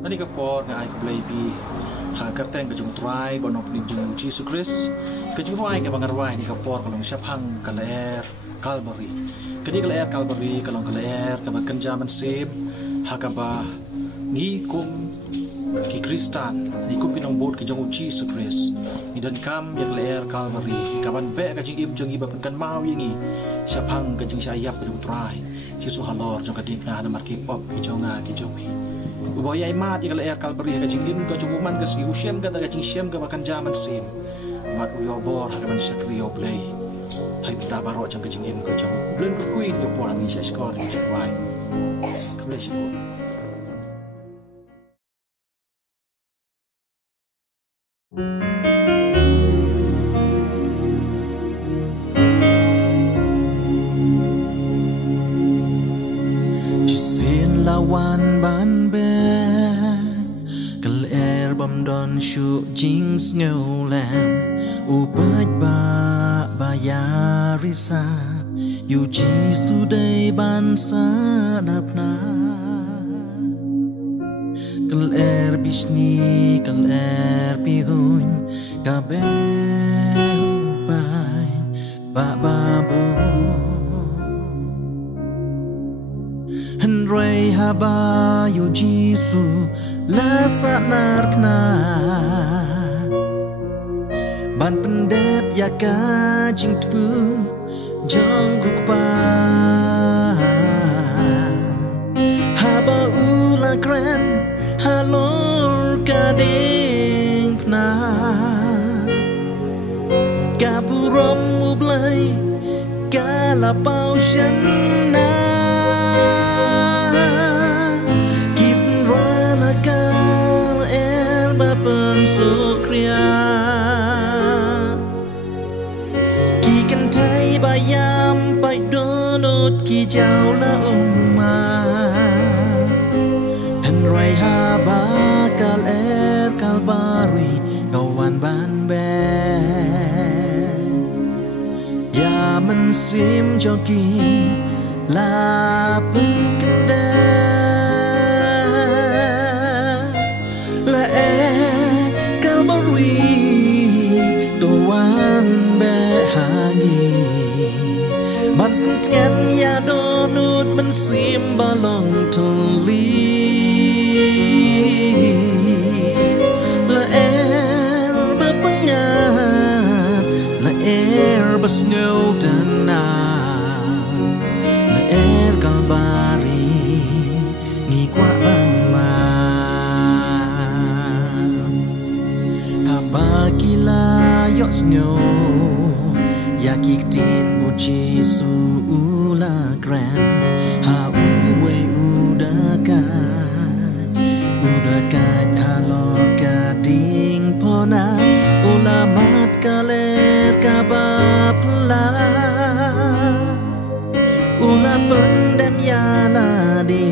Nani ka po nga ay kablay hagarteng kajung try bonok ni Jung Jesus Christ kajung ruai ke bangarwai ni ka po kalong siaphang kalaer Calvary kadi kalaer Calvary kalong kalaer kabakan jaman sim hakaba ni kum ki Kristan ni kum pinong bot ki Jung Jesus Christ ni dan kam ya kalaer Calvary kaban be kajing im jung iba kan mau yingi siaphang kajing syayap kajung try Yesus halor jong kading na marki pop ki jonga ki jomi Ubaya imat yang leer Calvary kajing lim ka jumuman ka si Husyem ka kajing Syem ka makan jaman sim mat uyobor hakaman syakri oblay hai pita baro jang kajing lim ka jong blen ka kuin yo po ang isya skor ni jwai kablay syakot lawan ban ben kal er bom don shu jing ngeu lam u baj ba bayarisa yu ji su dei ban sa napna kal er bishni kal er pihun ka be bai ba ba bu Henry haba yu Jisu la sanarpna ban pendep yaka jing tu jong gukpa haba ula kren halor kading pna kaburom ublay kalapau shenna Sukria Ki kan thai bayam pai donut ki jau la umma Henry haba kal er Calvary kawan ban be Ya men sim joki la pen kende ya donut men sim balong toli la er bapengat la er basngeu dana la er Calvary ngi kwa ban ma kabakila yok sneu ya kiktin bu Jisu ula gran ha uwe udakai halor kading pona ulamat kaler kabapla ula pendem yaladi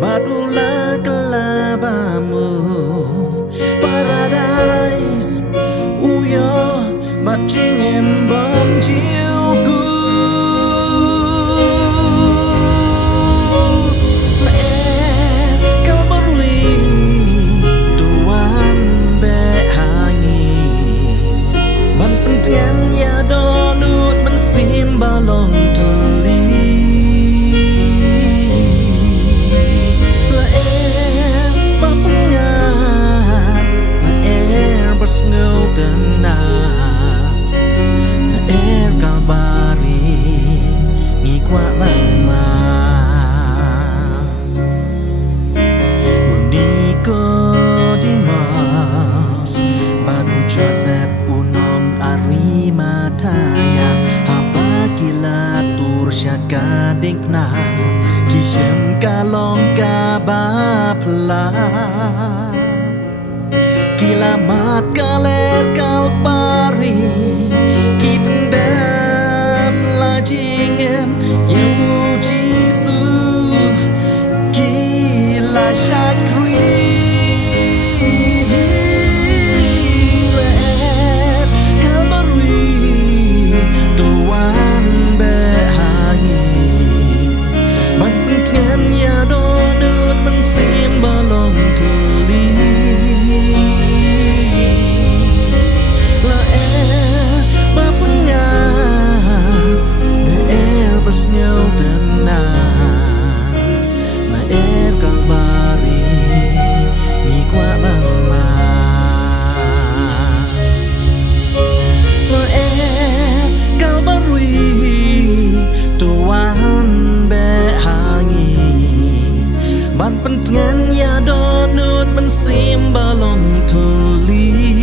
badula kelabamu paradise uyo matching in bom jiu balong teli la er papengat la er bersngeu dana la er Calvary ngi kwa ban ma Nicodemus baru Joseph unom Arimathaya Syaka dingna kisem kalong kabapla kilamat kaler Calvary ki pendam lajingem yu Jisu kila syakri Balong ban pentengan ya do nut men sim balon tuli